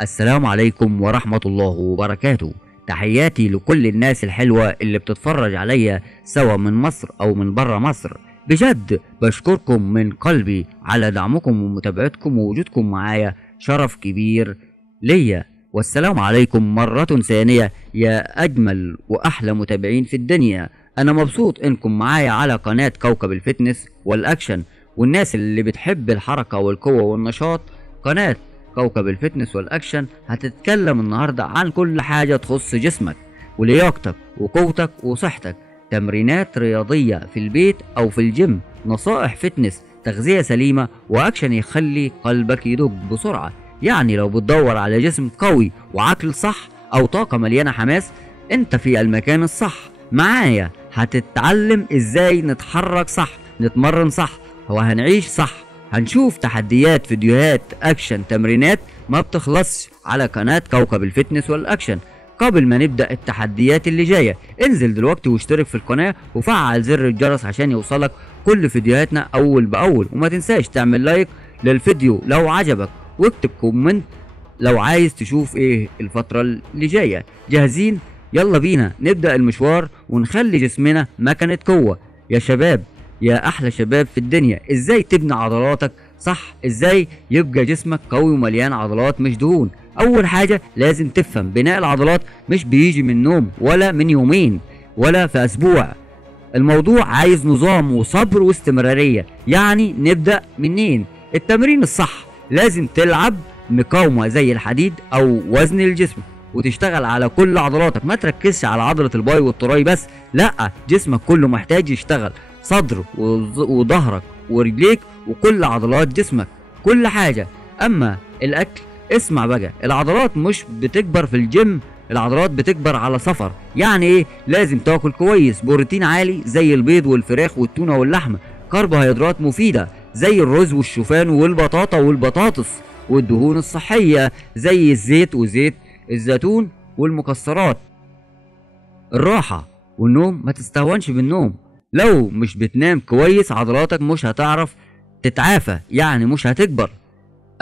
السلام عليكم ورحمة الله وبركاته. تحياتي لكل الناس الحلوة اللي بتتفرج عليا سواء من مصر أو من برا مصر. بجد بشكركم من قلبي على دعمكم ومتابعتكم ووجودكم معايا، شرف كبير ليا. والسلام عليكم مرة ثانية يا أجمل وأحلى متابعين في الدنيا. أنا مبسوط إنكم معايا على قناة كوكب الفتنس والأكشن، والناس اللي بتحب الحركة والقوة والنشاط. قناة كوكب الفتنس والاكشن هتتكلم النهارده عن كل حاجه تخص جسمك ولياقتك وقوتك وصحتك، تمرينات رياضيه في البيت او في الجيم، نصائح فتنس، تغذيه سليمه، واكشن يخلي قلبك يدق بسرعه. يعني لو بتدور على جسم قوي وعقل صح او طاقه مليانه حماس، انت في المكان الصح. معايا هتتعلم ازاي نتحرك صح، نتمرن صح، وهنعيش صح. هنشوف تحديات، فيديوهات اكشن، تمرينات ما بتخلصش على قناة كوكب الفتنس والاكشن. قبل ما نبدأ التحديات اللي جاية، انزل دلوقتي واشترك في القناة وفعل زر الجرس عشان يوصلك كل فيديوهاتنا اول باول، وما تنساش تعمل لايك للفيديو لو عجبك، واكتب كومنت لو عايز تشوف ايه الفترة اللي جاية. جاهزين؟ يلا بينا نبدأ المشوار ونخلي جسمنا مكنة قوة. يا شباب، يا احلى شباب في الدنيا، ازاي تبني عضلاتك صح؟ ازاي يبقى جسمك قوي ومليان عضلات مش دهون؟ اول حاجة لازم تفهم بناء العضلات مش بيجي من نوم ولا من يومين ولا في اسبوع. الموضوع عايز نظام وصبر واستمرارية. يعني نبدأ منين؟ التمرين الصح، لازم تلعب مقاومة زي الحديد او وزن الجسم وتشتغل على كل عضلاتك. ما تركزش على عضلة الباي والتراي بس، لا، جسمك كله محتاج يشتغل، صدر وظهرك ورجليك وكل عضلات جسمك، كل حاجة. اما الاكل، اسمع بقى، العضلات مش بتكبر في الجيم، العضلات بتكبر على سفر. يعني ايه؟ لازم تاكل كويس، بروتين عالي زي البيض والفراخ والتونة واللحمة، كربوهيدرات مفيدة زي الرز والشوفان والبطاطا والبطاطس، والدهون الصحية زي الزيت وزيت الزيتون والمكسرات. الراحة والنوم، ما تستهونش بالنوم. لو مش بتنام كويس عضلاتك مش هتعرف تتعافى، يعني مش هتكبر.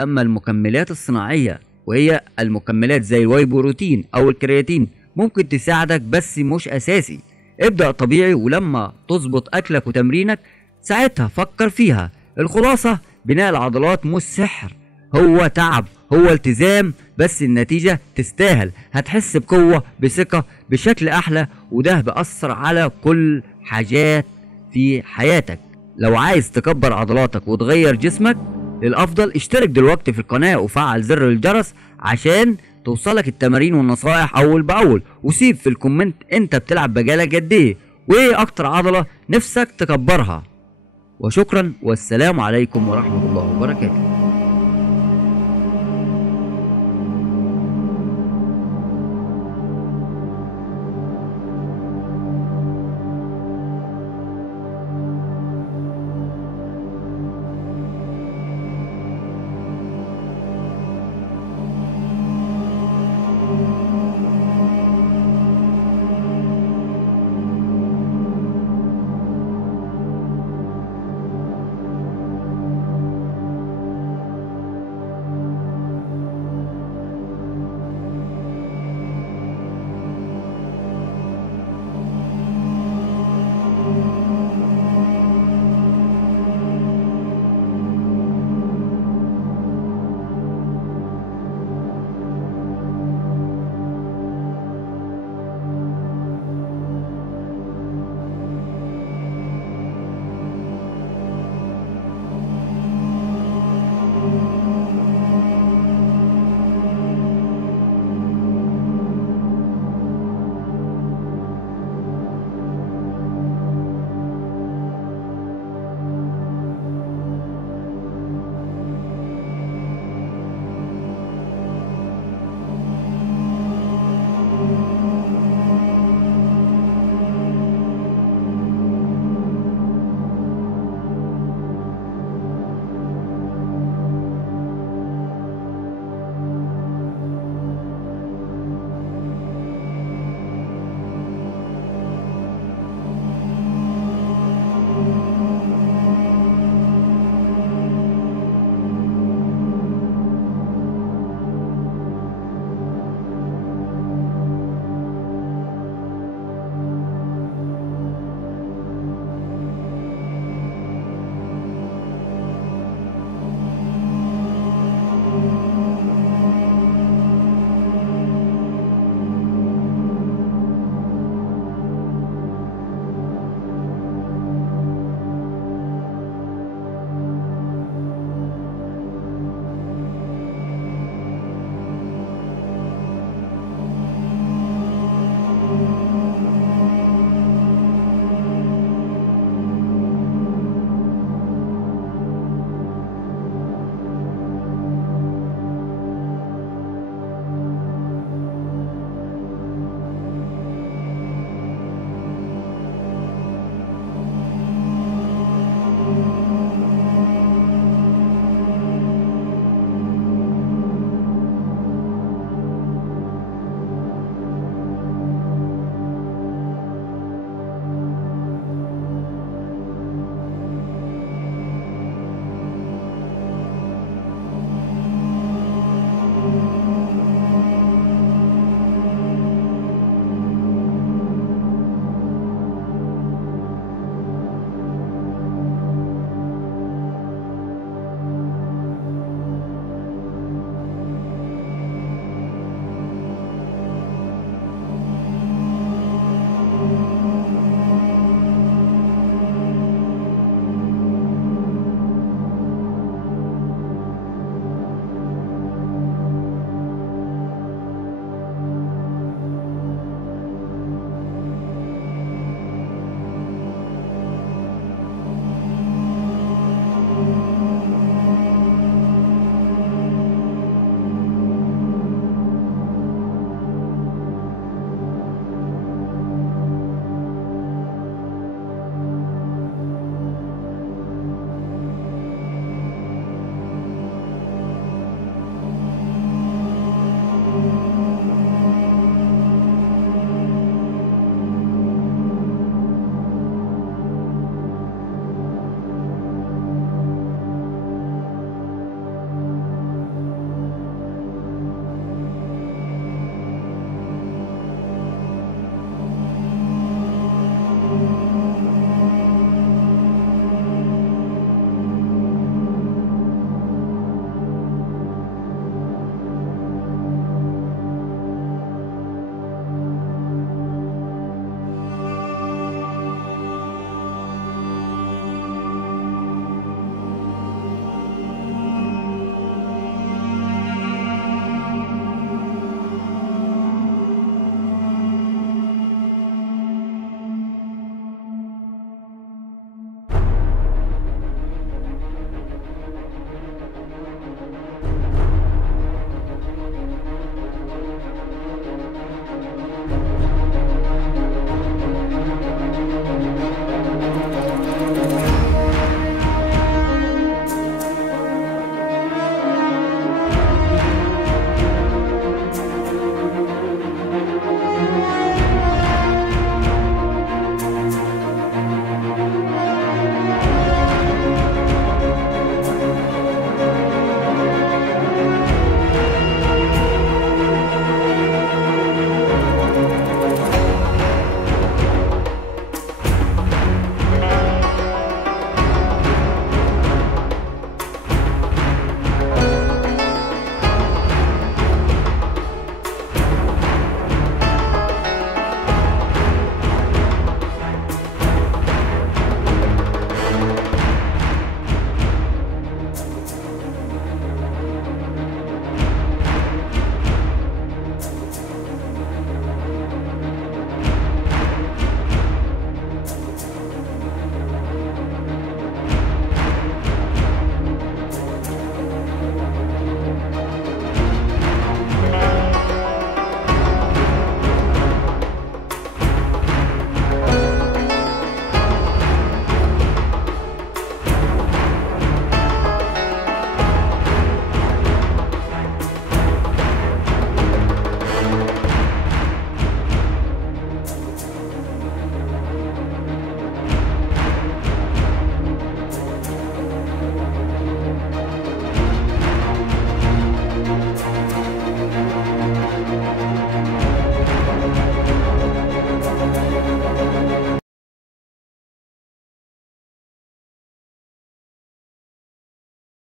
اما المكملات الصناعية، وهي المكملات زي الواي بروتين او الكرياتين، ممكن تساعدك بس مش اساسي. ابدأ طبيعي، ولما تظبط اكلك وتمرينك ساعتها فكر فيها. الخلاصة، بناء العضلات مش سحر، هو تعب، هو التزام، بس النتيجة تستاهل. هتحس بقوة، بثقة، بشكل أحلى، وده بأثر على كل حاجات في حياتك. لو عايز تكبر عضلاتك وتغير جسمك للأفضل، اشترك دلوقتي في القناة وفعل زر الجرس عشان توصلك التمارين والنصائح أول بأول. وسيب في الكومنت انت بتلعب بقالك قد ايه، وايه أكتر عضلة نفسك تكبرها. وشكرا، والسلام عليكم ورحمة الله وبركاته.